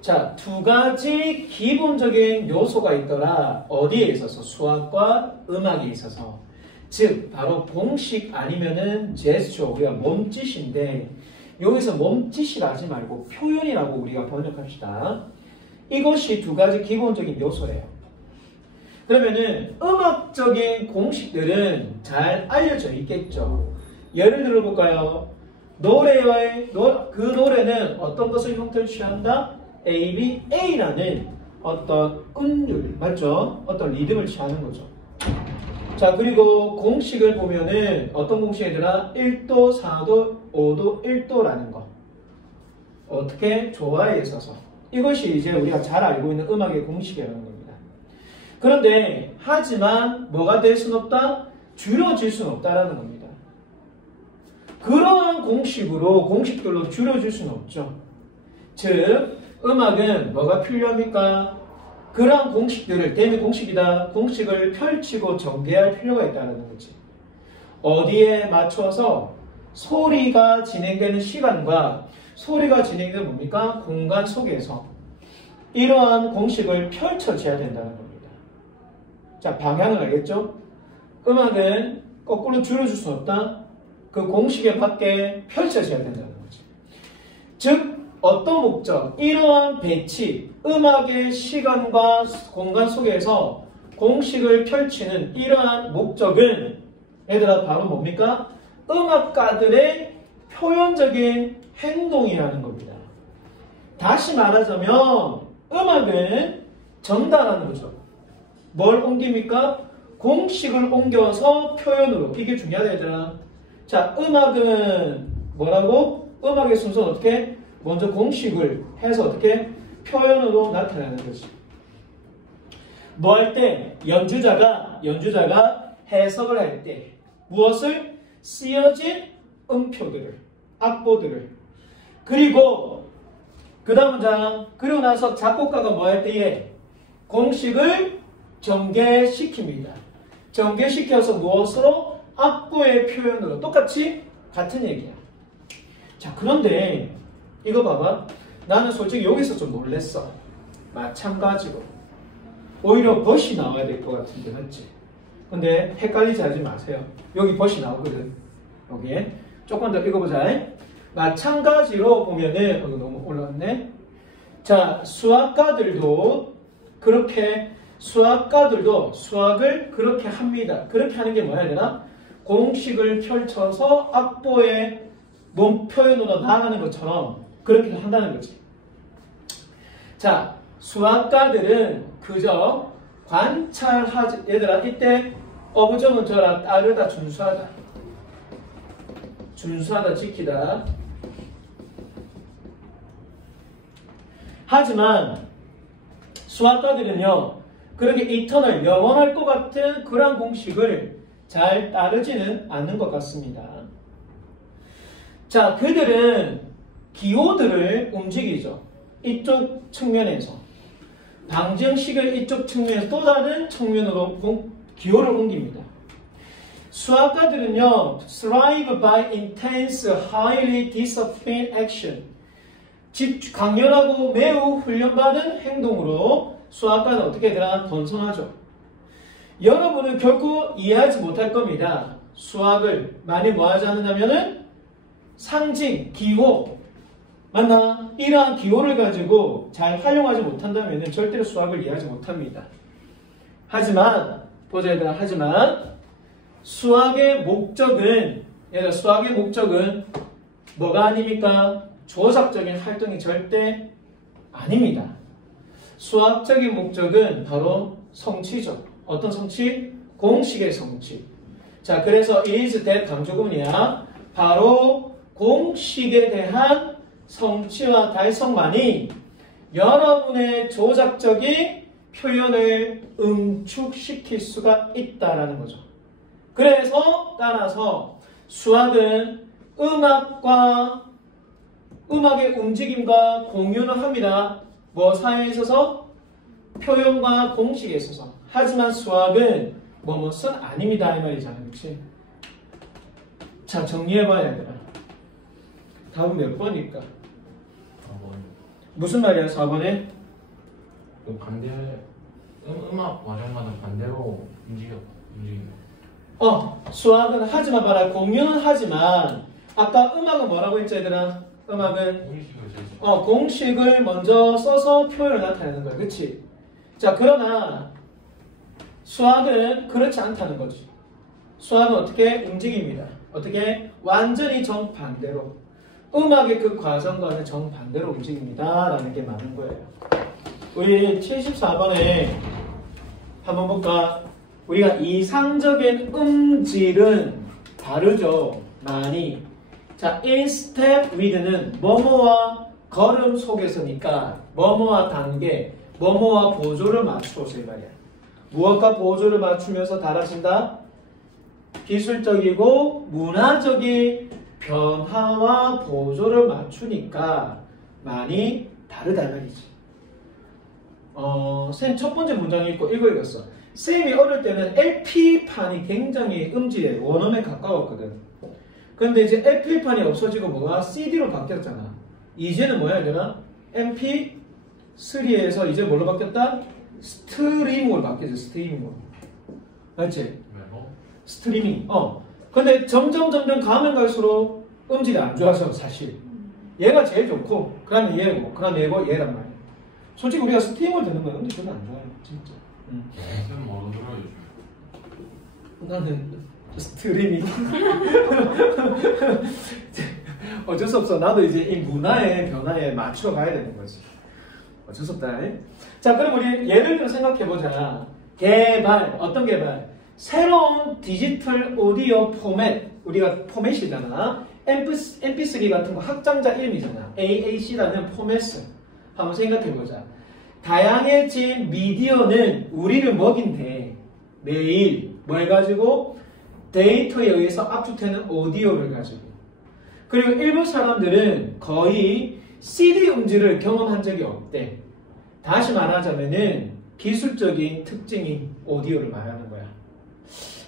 자, 두 가지 기본적인 요소가 있더라. 어디에 있어서? 수학과 음악에 있어서. 즉 바로 공식 아니면은 제스처, 우리가 몸짓인데 여기서 몸짓이라 하지 말고 표현이라고 우리가 번역합시다. 이것이 두 가지 기본적인 요소예요. 그러면은 음악적인 공식들은 잘 알려져 있겠죠. 예를 들어볼까요? 그 노래는 어떤 것을 형태를 취한다? A, B, A라는 어떤 음률, 맞죠? 어떤 리듬을 취하는 거죠. 자, 그리고 공식을 보면은 어떤 공식이더라? 1도, 4도, 5도, 1도라는 거. 어떻게? 조화에 있어서. 이것이 이제 우리가 잘 알고 있는 음악의 공식이라는 겁니다. 그런데 하지만 뭐가 될 수는 없다? 줄여질 수는 없다라는 겁니다. 그러한 공식들로 줄여질 수는 없죠. 즉 음악은 뭐가 필요합니까? 그러한 공식들을 대미 공식이다. 공식을 펼치고 전개할 필요가 있다는 거지. 어디에 맞춰서 소리가 진행되는 시간과 소리가 진행되는 뭡니까? 공간 속에서 이러한 공식을 펼쳐져야 된다는 겁니다. 자, 방향을 알겠죠? 음악은 거꾸로 줄여줄 수 없다. 그 공식에 맞게 펼쳐져야 된다는 거지. 즉 어떤 목적? 이러한 배치, 음악의 시간과 공간 속에서 공식을 펼치는 이러한 목적은 얘들아 바로 뭡니까? 음악가들의 표현적인 행동이라는 겁니다. 다시 말하자면 음악은 전달하는 거죠. 뭘 옮깁니까? 공식을 옮겨서 표현으로. 이게 중요하다 얘들아. 자, 음악은 뭐라고? 음악의 순서는 어떻게? 먼저 공식을 해서 어떻게? 표현으로 나타나는 거지. 뭐 할 때? 연주자가 해석을 할 때 무엇을? 쓰여진 음표들을, 악보들을. 그리고 그 다음 문장, 그리고 나서 작곡가가 뭐 할 때에? 공식을 전개시킵니다. 전개시켜서 무엇으로? 악보의 표현으로. 똑같이 같은 얘기야. 자, 그런데 이거 봐봐. 나는 솔직히 여기서 좀 놀랬어. 마찬가지로 오히려 벗이 나와야 될 것 같은데, 맞지? 근데 헷갈리지 하지 마세요. 여기 벗이 나오거든. 여기에 조금 더 읽어보자. 마찬가지로 보면은 너무 올라왔네. 자, 수학가들도 수학을 그렇게 합니다. 그렇게 하는 게 뭐야 되나? 공식을 펼쳐서 악보의 몸 표현으로 나아가는 것처럼 그렇게 한다는 거지. 자, 수학가들은 그저 관찰하지. 얘들아, 이때 어부정은 저라, 따르다, 준수하다. 준수하다, 지키다. 하지만 수학가들은요, 그렇게 이터널, 영원할 것 같은 그런 공식을 잘 따르지는 않는 것 같습니다. 자, 그들은 기호들을 움직이죠. 이쪽 측면에서. 방정식을 이쪽 측면에서 또 다른 측면으로 기호를 옮깁니다. 수학가들은요, thrive by intense, highly disciplined action. 강렬하고 매우 훈련받은 행동으로 수학가는 어떻게 되나? 번성하죠. 여러분은 결코 이해하지 못할 겁니다. 수학을 많이 뭐하지 않는다면은 상징, 기호, 맞나? 이러한 기호를 가지고 잘 활용하지 못한다면 절대로 수학을 이해하지 못합니다. 하지만 보자 얘들아, 하지만 수학의 목적은 뭐가 아닙니까? 조작적인 활동이 절대 아닙니다. 수학적인 목적은 바로 성취죠. 어떤 성취? 공식의 성취. 자, 그래서 is that 강조문이야. 바로 공식에 대한 성취와 달성만이 여러분의 조작적인 표현을 응축시킬 수가 있다라는 거죠. 그래서 따라서 수학은 음악의 움직임과 공유를 합니다. 뭐 사회에 있어서? 표현과 공식에 있어서. 하지만 수학은 뭐뭇은 아닙니다. 이 말이잖아. 그치? 자, 정리해봐야 되나? 답은 몇 번일까? 4번. 무슨 말이야, 4번에? 그 반대, 음악 과정마다 반대로 움직여. 수학은 하지만 봐라. 공유는 하지만, 아까 음악은 뭐라고 했죠, 얘들아? 음악은 공식을 먼저 써서 표현을 나타내는 거야. 그치? 자, 그러나 수학은 그렇지 않다는 거지. 수학은 어떻게 움직입니다. 어떻게? 완전히 정반대로. 음악의 그 과정과는 정반대로 움직입니다. 라는 게 많은 거예요. 우리 74번에 한번 볼까? 우리가 이상적인 음질은 다르죠. 많이. 자, in step with는 뭐뭐와 걸음 속에서니까 뭐뭐와 단계, 뭐뭐와 보조를 맞추어서 이 말이야. 무엇과 보조를 맞추면서 달라진다? 기술적이고 문화적인 변화와 보조를 맞추니까 많이 다르다 말이지. 쌤 첫 번째 문장 읽고 이거 읽었어. 쌤이 어릴 때는 LP판이 굉장히 음질에 원음에 가까웠거든. 근데 이제 LP판이 없어지고 뭐가 CD로 바뀌었잖아. 이제는 뭐야 얘들아? MP3에서 이제 뭘로 바뀌었다? 스트리밍으로 바뀌었어. 스트리밍으로. 맞지? 스트리밍. 근데 점점 가면 갈수록 음질이 안 좋아서 사실 얘가 제일 좋고 그 다음에 얘고 그 다음에 얘고 얘란 말이야. 솔직히 우리가 스트리밍을 듣는 건 음질 별로 안 좋아요. 진짜. 쌤은 뭐로 들어요? 나는 스트리밍. 어쩔 수 없어. 나도 이제 이 문화의 변화에 맞춰 가야 되는 거지. 어쩔 수 없다. 자, 그럼 우리 예를 들어 생각해보자. 개발, 어떤 개발? 새로운 디지털 오디오 포맷, 우리가 포맷이잖아. MP3 같은 거 확장자 이름이잖아. AAC라는 포맷을 한번 생각해보자. 다양해진 미디어는 우리를 먹인대. 매일 뭘 가지고? 데이터에 의해서 압축되는 오디오를 가지고. 그리고 일부 사람들은 거의 CD 음질을 경험한 적이 없대. 다시 말하자면은 기술적인 특징인 오디오를 말하는 거야.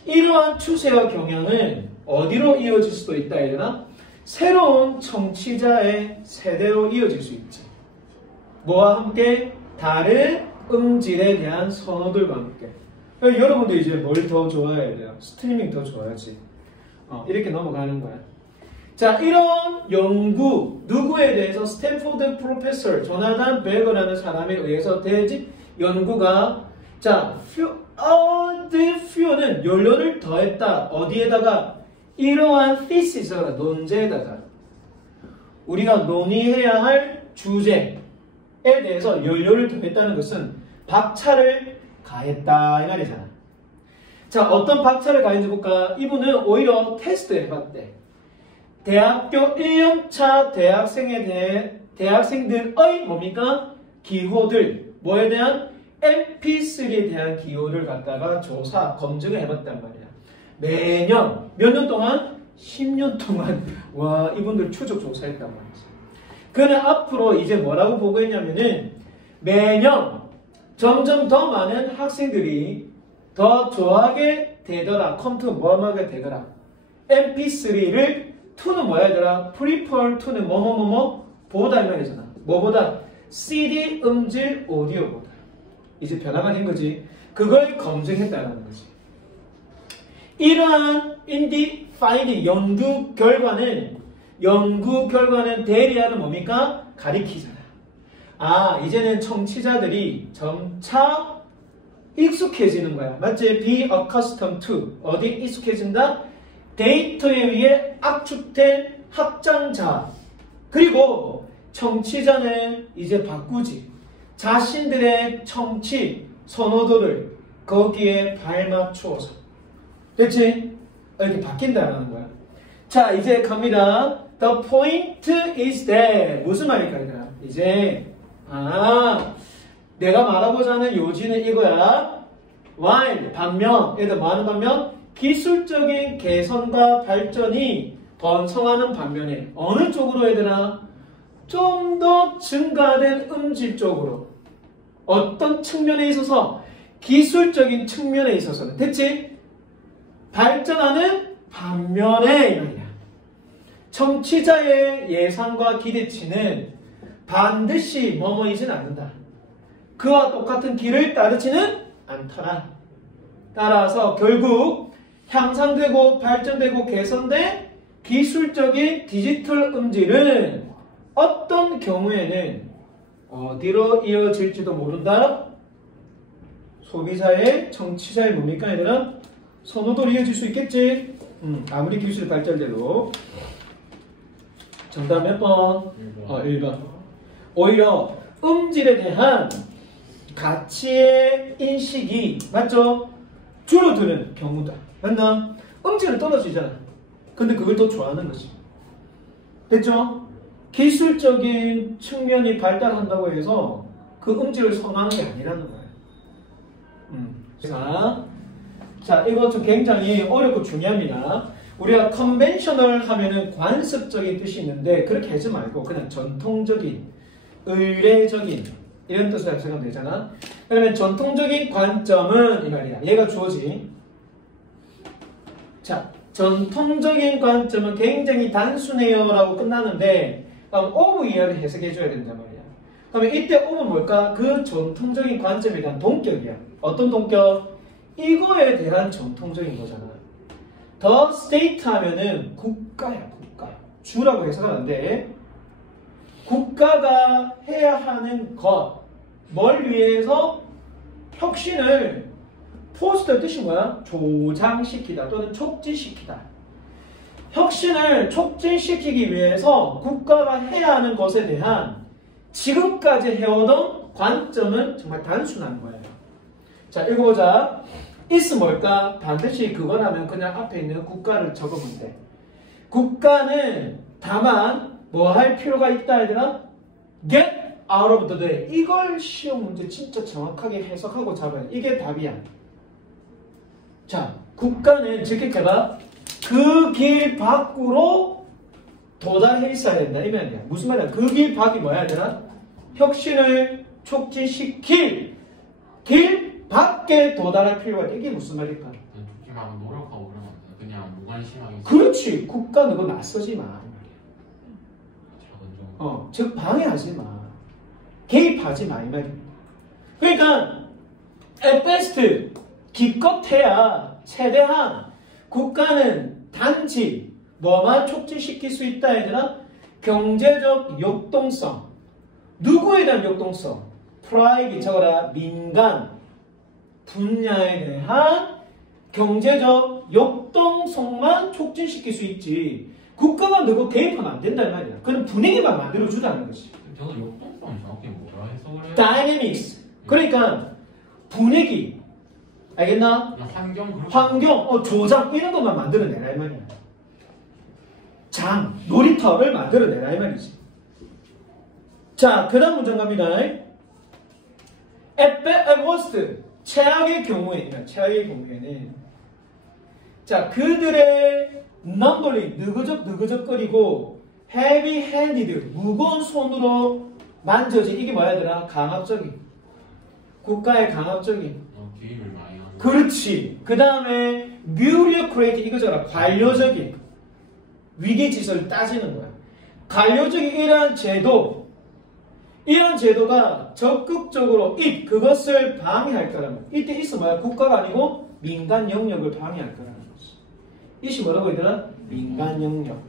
이러한 추세와 경향은 어디로 이어질 수도 있다 얘들아? 새로운 청취자의 세대로 이어질 수 있지. 뭐와 함께? 다른 음질에 대한 선호들과 함께. 여러분들 이제 뭘 더 좋아해야 돼요? 스트리밍 더 좋아하지. 이렇게 넘어가는 거야. 자, 이런 연구, 누구에 대해서? 스탠포드 프로페서 조나단 베거라는 사람에 의해서 대집 연구가, 자, 퓨는 연료를 더했다. 어디에다가? 이러한 thesis, 논제에다가 우리가 논의해야 할 주제에 대해서 연료를 더했다는 것은 박차를 가했다 이 말이잖아. 자, 어떤 박차를 가했는지 볼까? 이분은 오히려 테스트 해봤대. 대학교 1년차 대학생들의 뭡니까? 기호들, 뭐에 대한? MP3에 대한 기호를 갖다가 조사, 검증을 해봤단 말이야. 매년, 몇 년 동안? 10년 동안. 와, 이분들 추적 조사했단 말이지. 그는 앞으로 이제 뭐라고 보고했냐면은 매년 점점 더 많은 학생들이 더 좋아하게 되더라. 컴퓨터 뭐하게 되더라. MP3를 to는 뭐야 얘들아? prefer to는 뭐뭐뭐뭐 보다 이 말이잖아. 뭐보다? CD 음질 오디오보다. 이제 변화가 된 거지. 그걸 검증했다는 거지. 이러한 인디 파인딩 연구 결과는 대리하는 뭡니까? 가리키잖아. 아, 이제는 청취자들이 점차 익숙해지는 거야. 맞지? Be accustomed to. 어디 익숙해진다? 데이터에 의해 압축된 확장자. 그리고 청취자는 이제 바꾸지. 자신들의 청취 선호도를 거기에 발맞추어서. 됐지? 이렇게 바뀐다라는 거야. 자, 이제 갑니다. The point is that. 무슨 말일까, 얘들아? 이제, 내가 말하고자 하는 요지는 이거야. While, 반면, 얘들 뭐 하는 반면? 기술적인 개선과 발전이 번성하는 반면에, 어느 쪽으로 얘들아? 좀 더 증가된 음질 쪽으로. 어떤 측면에 있어서? 기술적인 측면에 있어서는. 됐지? 발전하는 반면에 이 말이야. 청취자의 예상과 기대치는 반드시 뭐뭐이진 않는다. 그와 똑같은 길을 따르지는 않더라. 따라서 결국 향상되고 발전되고 개선된 기술적인 디지털 음질은 어떤 경우에는 어디로 이어질지도 모른다. 소비자의 청취자의 뭡니까 얘들아? 선호도로 이어질 수 있겠지. 아무리 기술이 발전돼도. 정답 몇 번? 1번. 오히려 음질에 대한 가치의 인식이 맞죠? 줄어드는 경우다. 맞나? 음질은 떨어지잖아. 근데 그걸 더 좋아하는 거지. 됐죠? 기술적인 측면이 발달한다고 해서 그 음질을 선호하는 게 아니라는 거예요. 자, 이거 좀 굉장히 어렵고 중요합니다. 우리가 컨벤셔널 하면은 관습적인 뜻이 있는데 그렇게 하지 말고 그냥 전통적인, 의례적인 이런 뜻으로 해석하면 되잖아. 그러면 전통적인 관점은 이 말이야. 얘가 주어지. 자, 전통적인 관점은 굉장히 단순해요 라고 끝나는데 of 이하를 해석해줘야 된단 말이야. 그러면 이때 of는 뭘까? 그 전통적인 관점에 대한 동격이야. 어떤 동격? 이거에 대한 전통적인 거잖아. The state 하면은 국가야, 국가. 주라고 해석은 안 돼. 국가가 해야 하는 것, 뭘 위해서? 혁신을, 포스터의 뜻이 뭐야? 조장시키다 또는 촉진시키다. 혁신을 촉진시키기 위해서 국가가 해야 하는 것에 대한 지금까지 해오던 관점은 정말 단순한 거예요. 자, 읽어보자. is 뭘까? 반드시 그거라면 그냥 앞에 있는 국가를 적으면 돼. 국가는 다만 뭐 할 필요가 있다 얘들아? get out of the way. 이걸 시험 문제 진짜 정확하게 해석하고 잡아야 돼. 이게 답이야. 자, 국가는 직역해봐. 그 길 밖으로 도달해 있어야 된다. 이 말이야. 무슨 말이야? 그 길 밖이 뭐야 얘들아? 혁신을 촉진시킬 길 밖에 도달할 필요가 있다. 이게 무슨 말일까? 막 노력하고 그러면 안 돼. 그냥 무관심하게. 그렇지. 국가 너가 나서지 마. 작은 좀. 즉 방해하지 마. 개입하지 마. 이 말이야. 그러니까 at best 기껏해야 최대한 국가는 단지 뭐만 촉진시킬 수 있다 얘들아? 경제적 역동성. 누구에 대한 역동성? 프라이빗 적어라. 민간 분야에 대한 경제적 역동성만 촉진시킬 수 있지. 국가가 너가 개입하면 안 된단 말이야. 그건 분위기만 만들어주자는 거지. 저는 역동성이 정확히 뭐라 해석을 해요? 다이내믹스. 그러니까 분위기. 알겠나? 환경, 조장 이런 것만 만들어내라 이 말이야. 장, 놀이터를 만들어내라 이 말이지. 자, 그 다음 문장 갑니다. At worst, 최악의 경우에는 자, 그들의 numbering, 느그적거리고 heavy-handed, 무거운 손으로 만져진 이게 뭐야 얘들아? 강압적인. 국가의 강압적인. 개입을 많이 하고. 그렇지. 그 다음에 bureaucratic 이거잖아. 관료적인 위계질서를 따지는 거야. 관료적인 이런 제도가 적극적으로 그것을 방해할 거라는 거야. 이때 있어 뭐야? 국가가 아니고 민간 영역을 방해할 거라는 거지. 이시 뭐라고 얘들아? 민간 영역.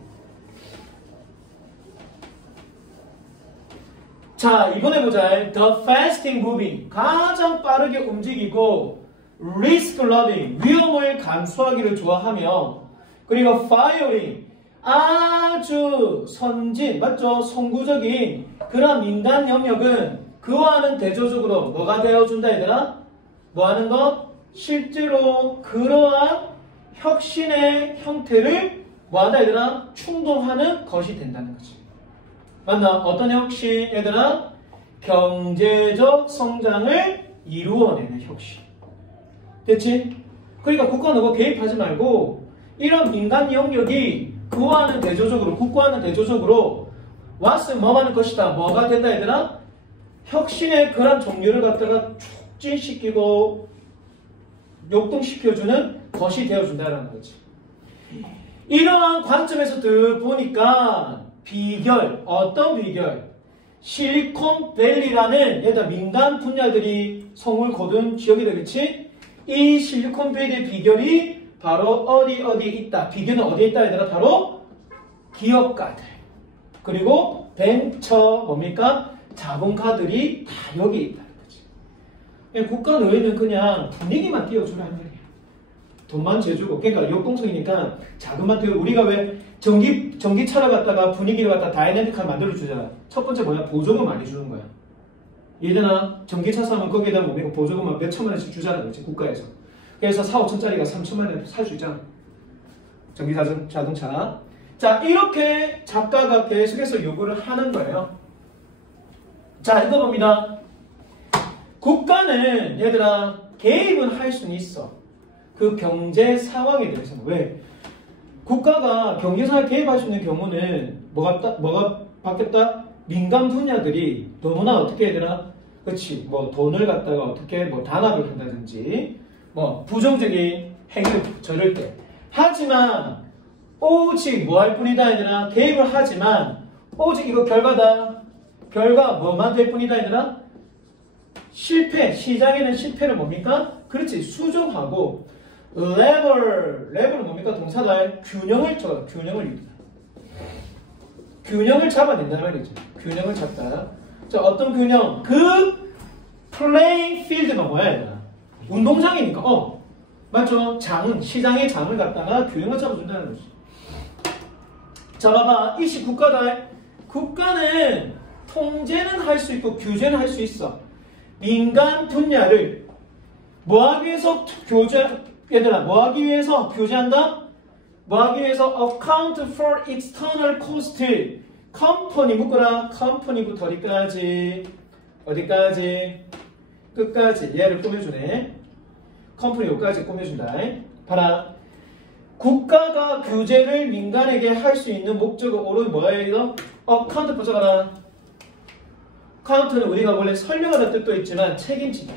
자, 이번에 보자. The fastest moving. 가장 빠르게 움직이고 risk loving. 위험을 감수하기를 좋아하며 그리고 firing. 아주 선진, 맞죠? 선구적인 그런 민간 영역은 그와는 대조적으로 뭐가 되어준다 얘들아? 뭐 하는 것? 실제로 그러한 혁신의 형태를 뭐 하다 얘들아? 충동하는 것이 된다는 거지. 맞나? 어떤 혁신? 얘들아? 경제적 성장을 이루어내는 혁신. 됐지? 그러니까 국가는 뭐 개입하지 말고 이런 민간 영역이 그와는 대조적으로, 국가와는 대조적으로 왔으면 뭐 하는 것이다. 뭐가 된다 얘들아? 혁신의 그런 종류를 갖다가 촉진시키고 역동시켜주는 것이 되어준다는 거지. 이러한 관점에서 보니까 비결, 어떤 비결? 실리콘밸리라는 얘들 민간 분야들이 성을 거둔 지역이 되겠지? 이 실리콘밸리의 비결이 바로 어디에 있다. 비결은 어디에 있다 얘들아? 바로 기업가들 그리고 벤처 뭡니까? 자본가들이 다 여기에 있다는 거지. 국가 너희는 그냥 분위기만 띄워주라는 말이야. 돈만 재주고. 그러니까 역동성이니까 자금만 띄워. 우리가 왜 전기차를 갖다가 분위기를 갖다 다이내믹하게 만들어주잖아. 첫 번째 뭐야? 보조금 많이 주는 거야. 얘들아 전기차 사면 거기에다 뭡니까? 보조금만 몇 천만 원씩 주잖아. 그렇지? 국가에서. 그래서 4, 5천짜리가 3천만 원에 살 수 있잖아. 전기 자동차. 자, 이렇게 작가가 계속해서 요구를 하는 거예요. 자, 읽어봅니다. 국가는 얘들아 개입은 할 수는 있어. 그 경제 상황에 대해서는. 왜? 국가가 경제 상황에 개입할 수 있는 경우는 뭐가 바뀌었다? 민간 분야들이 너무나 어떻게 얘들아? 그렇지. 뭐 돈을 갖다가 어떻게 뭐 단합을 한다든지 뭐 부정적인 행위를 저럴 때. 하지만 오직 뭐 할 뿐이다 얘들아. 개입을 하지만 오직 이거 결과다. 결과 뭐만 될 뿐이다 얘들아. 실패. 시장에는 실패를 뭡니까? 그렇지. 수정하고 레벨은 뭡니까? 동사다. 균형을 잡아. 균형을 유지다. 균형을 잡아낸다는 말이죠. 균형을 잡다. 자, 어떤 균형? 그 플레잉 필드가 뭐야, 얘들아? 운동장이니까. 맞죠? 장은, 시장의 장을 갖다가 균형을 잡아준다는 거지. 자, 봐봐. 이시 국가다. 국가는 통제는 할 수 있고 규제는 할 수 있어. 민간 분야를 뭐하기 위해서 얘들아, 뭐하기 위해서 규제한다? 뭐하기 위해서 account for external cost. 컴퍼니 묶어라. 컴퍼니부터 어디까지? 끝까지. 얘를 꾸며주네. 컴퍼니 여기까지 꾸며준다. 봐라. 국가가 규제를 민간에게 할 수 있는 목적은 오로지 뭐야 이거? account 보자가라. account는 우리가 원래 설명하는 뜻도 있지만 책임지다.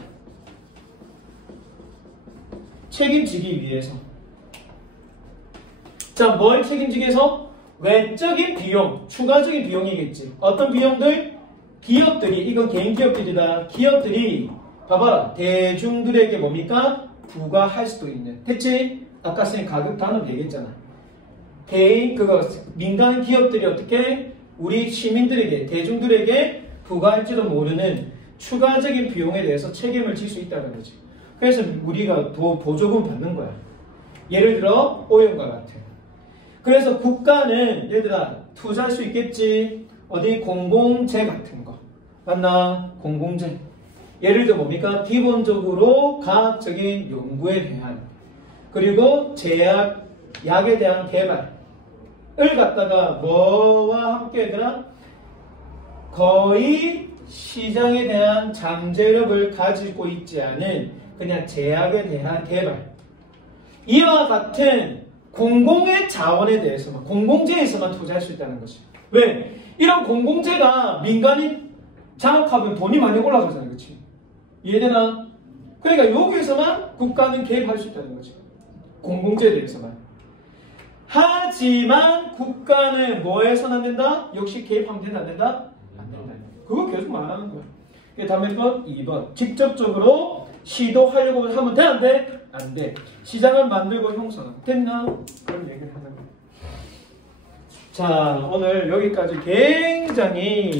책임지기 위해서. 자, 뭘 책임지기 위해서? 외적인 비용, 추가적인 비용이겠지. 어떤 비용들? 기업들이, 이건 개인 기업들이다. 기업들이 봐봐라. 대중들에게 뭡니까? 부과할 수도 있는. 됐지? 아까 선생님 가격 단업 얘기했잖아. 민간 기업들이 어떻게 우리 시민들에게, 대중들에게 부과할지도 모르는 추가적인 비용에 대해서 책임을 질 수 있다는 거지. 그래서 우리가 보조금 받는 거야. 예를 들어 오염과 같은. 그래서 국가는 얘들아 투자할 수 있겠지. 어디 공공재 같은 거. 맞나? 공공재. 예를 들어 뭡니까? 기본적으로 과학적인 연구에 대한 그리고 약에 대한 개발을 갖다가 뭐와 함께 얘들아? 거의 시장에 대한 잠재력을 가지고 있지 않은 그냥 제약에 대한 개발. 이와 같은 공공의 자원에 대해서만, 공공재에서만 투자할 수 있다는 것이. 왜? 이런 공공재가 민간이 장악하면 돈이 많이 올라가잖아요. 그렇지? 이해되나? 그러니까 여기에서만 국가는 개입할 수 있다는 거지. 공공재에 대해서만. 하지만 국가는 뭐에서는 안 된다? 역시 개입하면 된다, 안 된다? 안 된다. 그거 계속 말하는 거야. 다음에 건 2번. 직접적으로 시도하려고 하면 돼, 안 돼? 안 돼. 시장을 만들고 형성은 됐나? 그런 얘기를 하는 거야. 자, 오늘 여기까지 굉장히